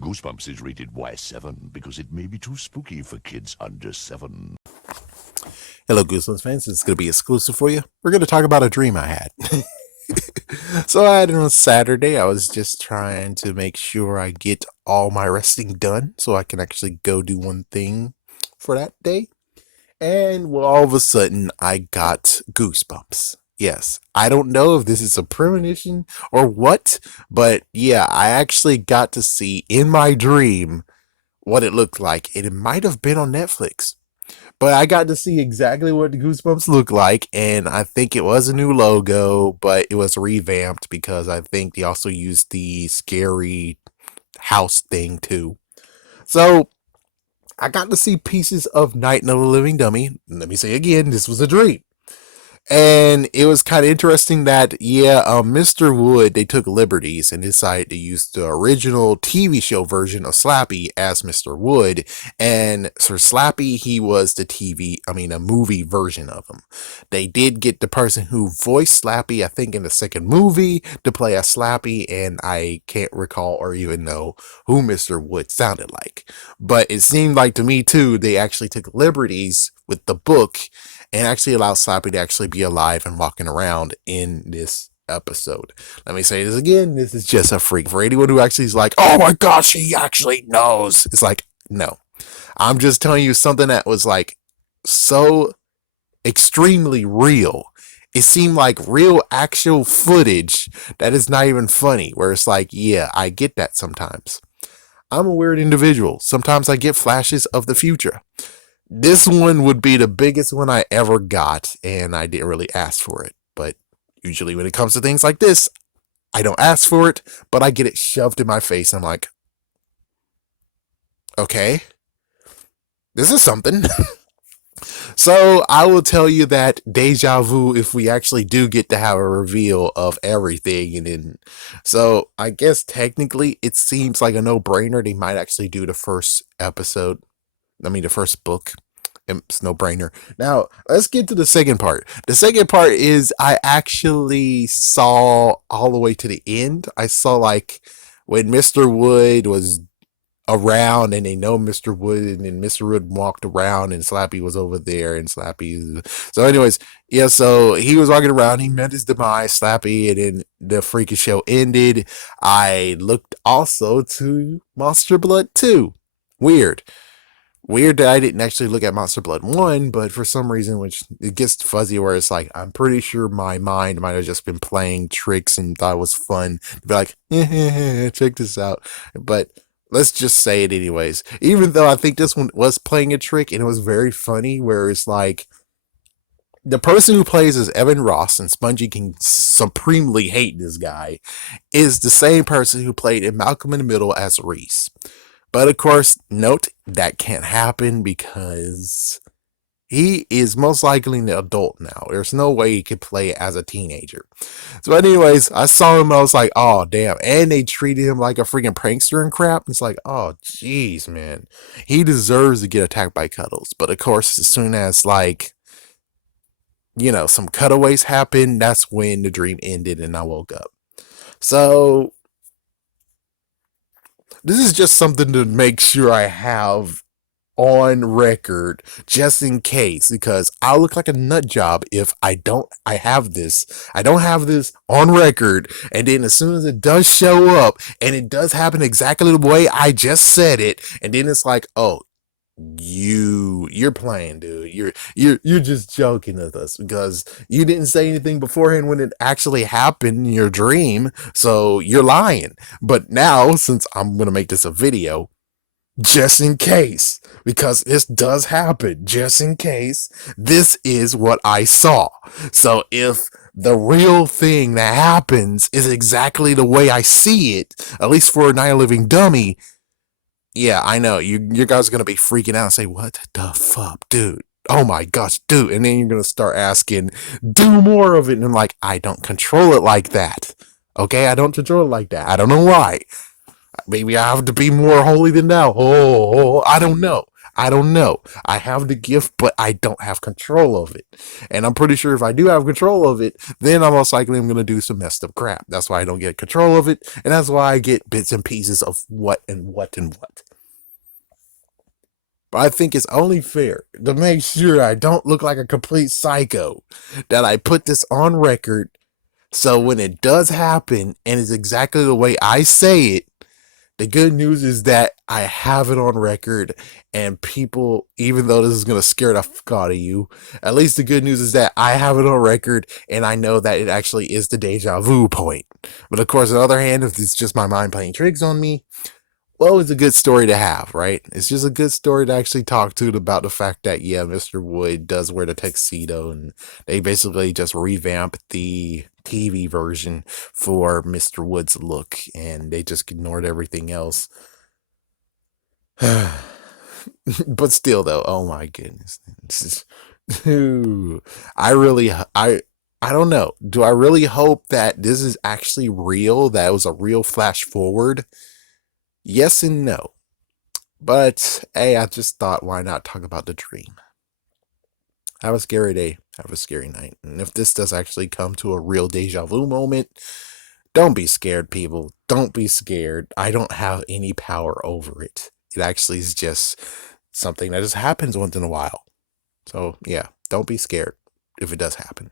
Goosebumps is rated Y7 because it may be too spooky for kids under 7. Hello, Goosebumps fans. It's going to be exclusive for you. We're going to talk about a dream I had. So I had it on Saturday. I was just trying to make sure I get all my resting done so I can actually go do one thing for that day. And well, all of a sudden, I got goosebumps. Yes, I don't know if this is a premonition or what, but yeah, I actually got to see in my dream what it looked like. And it might have been on Netflix. But I got to see exactly what the Goosebumps look like, and I think it was a new logo, but it was revamped because I think they also used the scary house thing too. So I got to see pieces of Night of the Living Dummy. Let me say again, this was a dream. And it was kind of interesting that, Mr. Wood, they took liberties and decided to use the original TV show version of Slappy as Mr. Wood. And for Slappy, he was a movie version of him. They did get the person who voiced Slappy, I think, in the second movie to play as Slappy. And I can't recall or even know who Mr. Wood sounded like. But it seemed like to me, too, they actually took liberties with the book and actually allow Slappy to actually be alive and walking around in this episode. Let me say this again. This is just a freak. For anyone who actually is like, oh my gosh, he actually knows. It's like, no. I'm just telling you something that was like so extremely real. It seemed like real actual footage that is not even funny. Where it's like, yeah, I get that sometimes. I'm a weird individual. Sometimes I get flashes of the future. This one would be the biggest one I ever got, and I didn't really ask for it. But usually when it comes to things like this, I don't ask for it, but I get it shoved in my face. I'm like, okay, this is something. So I will tell you that deja vu if we actually do get to have a reveal of everything. And then, so I guess technically it seems like a no-brainer. They might actually do the first episode. The first book. It's no brainer. Now, let's get to the second part. The second part is I actually saw all the way to the end. I saw like when Mr. Wood was around and they know Mr. Wood, and then Mr. Wood walked around and Slappy was over there and Slappy. So anyways, yeah, so he was walking around, he met his demise, Slappy, and then the freaking show ended. I looked also to Monster Blood 2. Weird that I didn't actually look at Monster Blood 1, but for some reason, which it gets fuzzy where it's like, I'm pretty sure my mind might have just been playing tricks and thought it was fun to be like, check this out. But let's just say it anyways. Even though I think this one was playing a trick and it was very funny, where it's like, the person who plays as Evan Ross, and Spongy can supremely hate this guy, is the same person who played in Malcolm in the Middle as Reese. But of course, note that can't happen because he is most likely an adult now. There's no way he could play as a teenager. So anyways, I saw him and I was like, oh, damn. And they treated him like a freaking prankster and crap. It's like, oh, jeez, man. He deserves to get attacked by Cuddles. But of course, as soon as like, some cutaways happened, that's when the dream ended and I woke up. So this is just something to make sure I have on record just in case, because I'll look like a nut job if I don't have this on record, and then as soon as it does show up and it does happen exactly the way I just said it, and then it's like, oh, you're playing, dude. You're just joking with us because you didn't say anything beforehand when it actually happened in your dream, so you're lying. But now, since I'm gonna make this a video, just in case, because this does happen, just in case, this is what I saw. So if the real thing that happens is exactly the way I see it, at least for a Night of Living Dummy, yeah, I know. You guys are going to be freaking out and say, what the fuck, dude? Oh my gosh, dude. And then you're going to start asking, do more of it. And I'm like, I don't control it like that. Okay, I don't control it like that. I don't know why. Maybe I have to be more holy than thou. Oh, I don't know. I don't know. I have the gift, but I don't have control of it. And I'm pretty sure if I do have control of it, then I'm most likely I'm going to do some messed up crap. That's why I don't get control of it. And that's why I get bits and pieces of what and what and what. But I think it's only fair to make sure I don't look like a complete psycho that I put this on record. So when it does happen and it's exactly the way I say it, the good news is that I have it on record, and people, even though this is going to scare the fuck out of you, at least the good news is that I have it on record, and I know that it actually is the deja vu point. But of course, on the other hand, if it's just my mind playing tricks on me, well, it's a good story to have, right? It's just a good story to actually talk to about the fact that, yeah, Mr. Wood does wear the tuxedo, and they basically just revamped the TV version for Mr. Wood's look, and they just ignored everything else. But still, though, oh my goodness. I really, I don't know. Do I really hope that this is actually real? That it was a real flash forward? Yes and no. But hey, I just thought, why not talk about the dream? Have a scary day, have a scary night. And if this does actually come to a real deja vu moment, don't be scared, people. Don't be scared. I don't have any power over it. It actually is just something that just happens once in a while. So, yeah, don't be scared if it does happen.